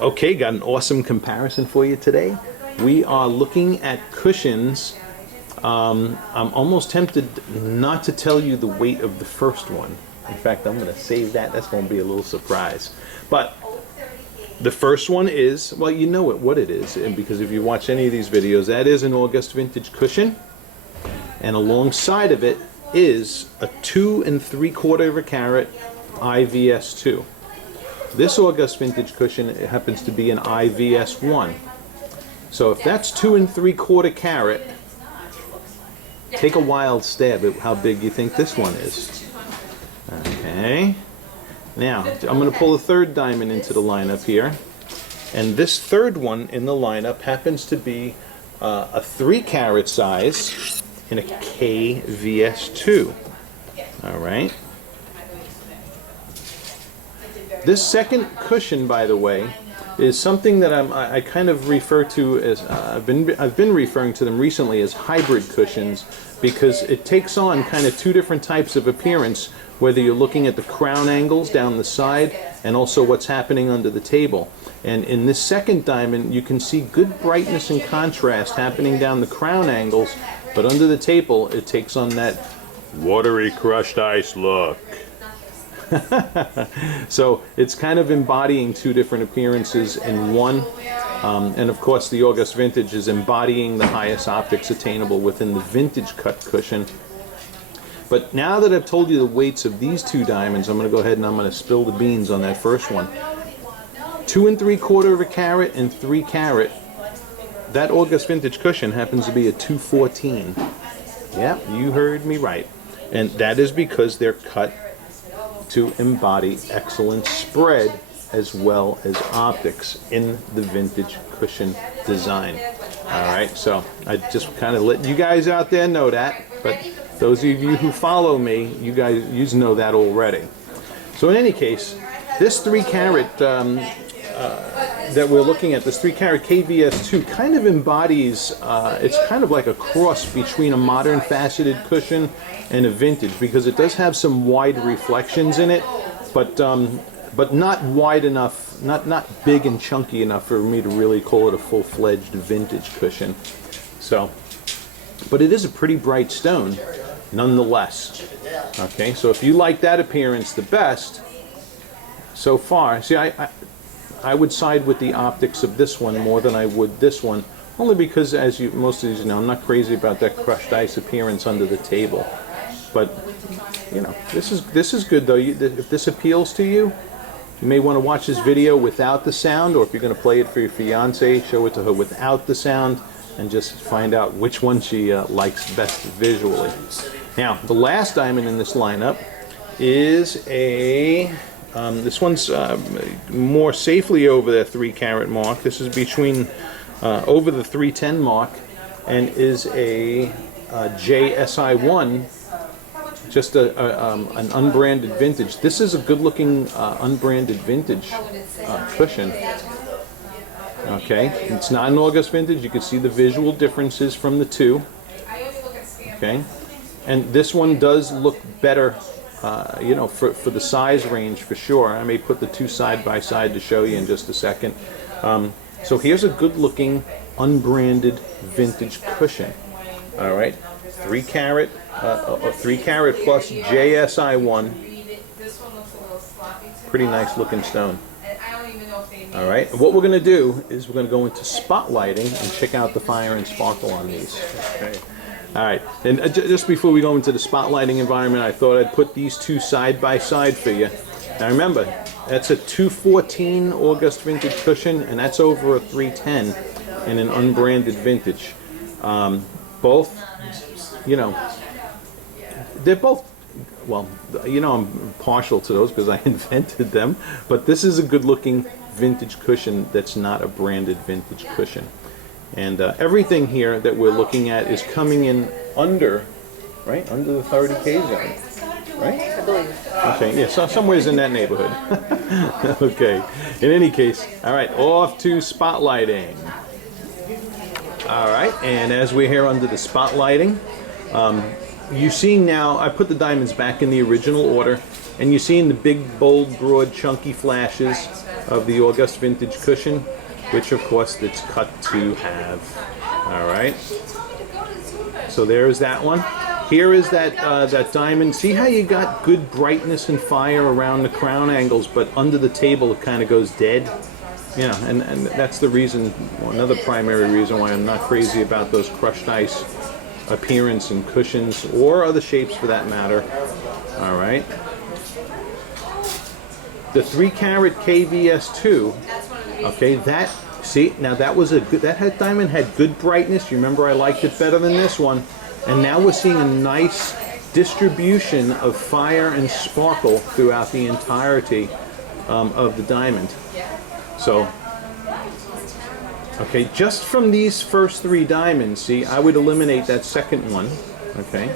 Okay, got an awesome comparison for you today. We are looking at cushions. I'm almost tempted not to tell you the weight of the first one. In fact, I'm going to save that. That's going to be a little surprise. But the first one is, well, you know what it is, and because if you watch any of these videos, that is an August vintage cushion, and alongside of it is a 2 3/4 carat IVS2. This August vintage cushion, it happens to be an IVS1. So if that's 2 3/4 carat, take a wild stab at how big you think this one is. Okay. Now, I'm going to pull a third diamond into the lineup here. And this third one in the lineup happens to be a 3 carat size in a KVS2. All right. This second cushion, by the way, is something that I kind of refer to as, I've been referring to them recently as hybrid cushions, because it takes on kind of two different types of appearance, whether you're looking at the crown angles down the side and also what's happening under the table. And in this second diamond, you can see good brightness and contrast happening down the crown angles, but under the table, it takes on that watery crushed ice look. So it's kind of embodying two different appearances in one. And of course the August Vintage is embodying the highest optics attainable within the vintage cut cushion. But now that I've told you the weights of these two diamonds, I'm going to go ahead and I'm going to spill the beans on that first one. 2 3/4 carat and 3 carat. That August Vintage cushion happens to be a 214. Yeah, you heard me right. And that is because they're cut to embody excellent spread as well as optics in the vintage cushion design. All right, so I just kind of let you guys out there know that, but those of you who follow me, you guys know that already. So in any case, this 3 carat that we're looking at, this 3 carat KVS2, kind of embodies, it's kind of like a cross between a modern faceted cushion and a vintage, because it does have some wide reflections in it, but not wide enough, not big and chunky enough for me to really call it a full-fledged vintage cushion. So, but it is a pretty bright stone nonetheless. Okay, so if you like that appearance the best so far, see, I would side with the optics of this one more than I would this one, only because, as most of you know, I'm not crazy about that crushed ice appearance under the table. But you know, this is good though. If this appeals to you, you may want to watch this video without the sound, or if you're going to play it for your fiance, show it to her without the sound, and just find out which one she likes best visually. Now, the last diamond in this lineup is a this one's more safely over the 3 carat mark. This is between over the 310 mark, and is a JSI1, just an unbranded vintage. This is a good-looking unbranded vintage cushion. Okay, it's not an August Vintage. You can see the visual differences from the two. Okay, and this one does look better. You know, for the size range, for sure. I may put the two side by side to show you in just a second. So here's a good-looking, unbranded vintage cushion. All right, 3 carat, 3 carat plus JSI1. Pretty nice looking stone. All right, and what we're going to do is we're going to go into spotlighting and check out the fire and sparkle on these. Okay. All right, and just before we go into the spotlighting environment, I thought I'd put these two side by side for you. Now remember, that's a 214 August Vintage cushion, and that's over a 310 in an unbranded vintage. Both, you know, they're both, well, you know, I'm partial to those because I invented them, but this is a good-looking vintage cushion that's not a branded vintage cushion. And everything here that we're looking at is coming in under, right, under the 30K zone, right? I believe. Okay, yeah, so somewhere's in that neighborhood. Okay, in any case, all right, off to spotlighting. All right, and as we're here under the spotlighting, you see now, I put the diamonds back in the original order. And you're seeing the big, bold, broad, chunky flashes of the August Vintage cushion, which of course it's cut to have. All right. So there's that one. Here is that that diamond. See how you got good brightness and fire around the crown angles, but under the table it kind of goes dead. Yeah, and that's the reason, another primary reason why I'm not crazy about those crushed ice appearance and cushions, or other shapes for that matter. All right. The 3-carat KVS2, okay, that, see, now that was a good, that diamond had good brightness. You remember I liked it better than this one. And now we're seeing a nice distribution of fire and sparkle throughout the entirety of the diamond. So, okay, just from these first 3 diamonds, see, I would eliminate that second one, okay,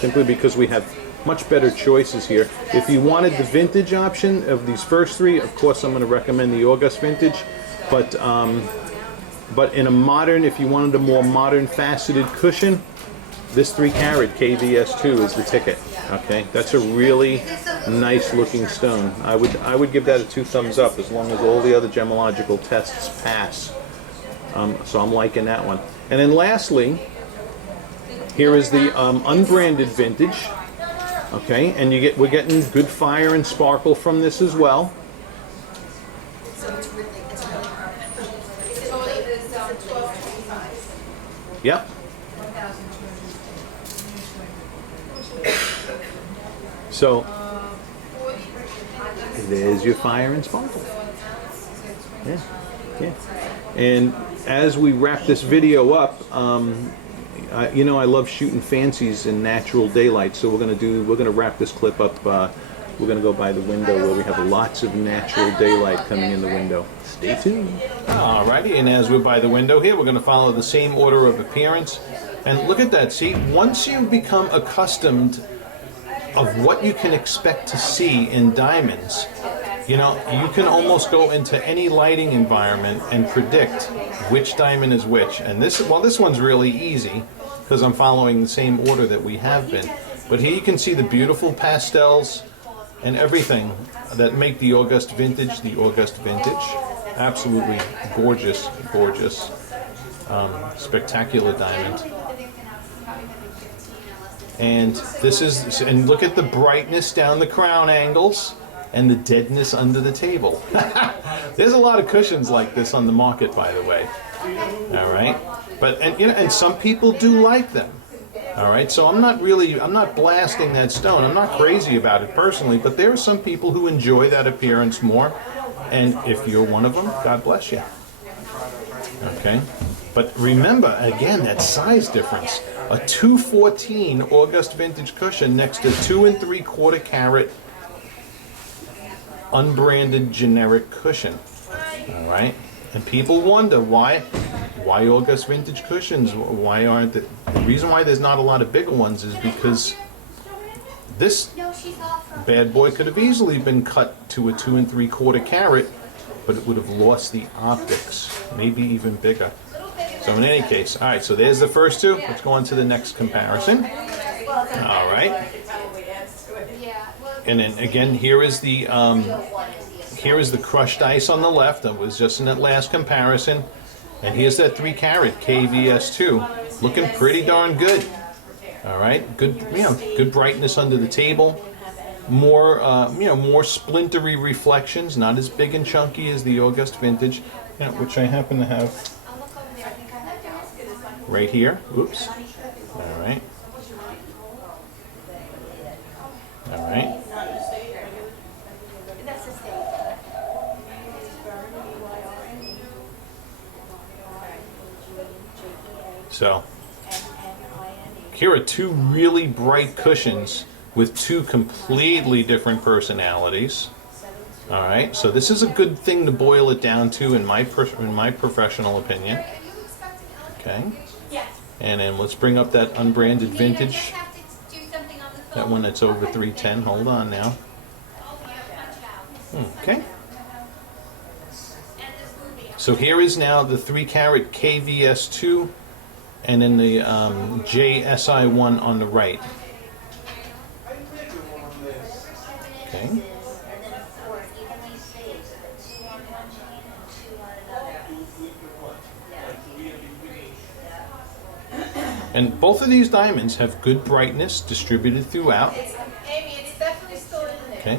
simply because we have much better choices here. If you wanted the vintage option of these first 3, of course I'm going to recommend the August Vintage, but in a modern, if you wanted a more modern faceted cushion, this 3-carat KVS2 is the ticket. Okay, that's a really nice looking stone. I would give that a 2 thumbs up as long as all the other gemological tests pass. So I'm liking that one. And then lastly, here is the unbranded vintage. Okay, and we're getting good fire and sparkle from this as well. Yep. So there's your fire and sparkle. Yeah, yeah. And as we wrap this video up, you know I love shooting fancies in natural daylight, so we're gonna wrap this clip up. We're gonna go by the window where we have lots of natural daylight coming in the window. Stay tuned. Alrighty, and as we're by the window here, we're gonna follow the same order of appearance. And look at that, see, once you become accustomed of what you can expect to see in diamonds, you know, you can almost go into any lighting environment and predict which diamond is which. And this one's really easy because I'm following the same order that we have been. But here you can see the beautiful pastels and everything that make the August Vintage the August Vintage. Absolutely gorgeous, gorgeous, spectacular diamond. And this is, and look at the brightness down the crown angles and the deadness under the table. There's a lot of cushions like this on the market, by the way. All right, but and some people do like them. All right, so I'm not blasting that stone. I'm not crazy about it personally, but there are some people who enjoy that appearance more. And if you're one of them, God bless you. Okay, but remember again that size difference. A 214 August Vintage cushion next to 2 3/4 carat unbranded generic cushion. All right, and people wonder why August Vintage cushions? Why aren't the reason why there's not a lot of bigger ones is because this bad boy could have easily been cut to a 2 3/4 carat, but it would have lost the optics, maybe even bigger. So in any case, all right, so there's the first 2. Let's go on to the next comparison. All right. And then again, here is the crushed ice on the left. That was just in that last comparison. And here's that 3-carat KVS2, looking pretty darn good. All right, good, good brightness under the table. More, more splintery reflections, not as big and chunky as the August Vintage, which I happen to have right here. Oops. All right. All right. So here are 2 really bright cushions with 2 completely different personalities. All right, so this is a good thing to boil it down to in my professional opinion. Okay, and then let's bring up that unbranded vintage. That one that's over 310. Hold on now. Okay. So here is now the 3-carat KVS2, and then the JSI1 on the right. Okay. And both of these diamonds have good brightness distributed throughout. Amy, it's definitely still in there. Okay.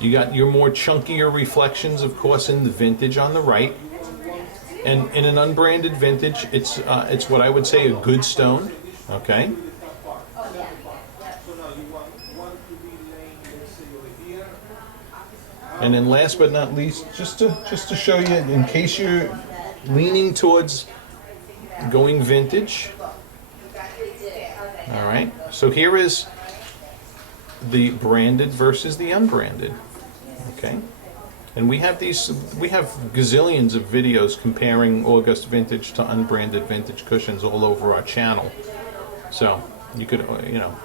You got your more chunkier reflections, of course, in the vintage on the right. And in an unbranded vintage, it's what I would say a good stone. Okay. And then last but not least, just to show you, in case you're leaning towards going vintage. All right. So here is the branded versus the unbranded. Okay. And we have gazillions of videos comparing August vintage to unbranded vintage cushions all over our channel. So you could,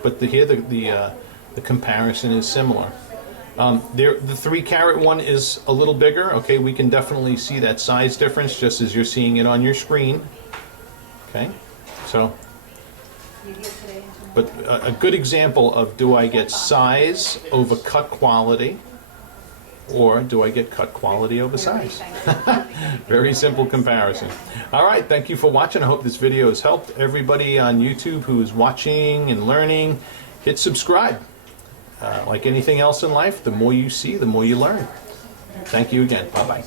but here the comparison is similar. The 3 carat one is a little bigger. Okay, we can definitely see that size difference just as you're seeing it on your screen. Okay, so, but a good example of, do I get size over cut quality, or do I get cut quality over size? Very simple comparison. All right, thank you for watching. I hope this video has helped everybody on YouTube who is watching and learning. Hit subscribe. Like anything else in life, the more you see, the more you learn. Thank you again. Bye-bye.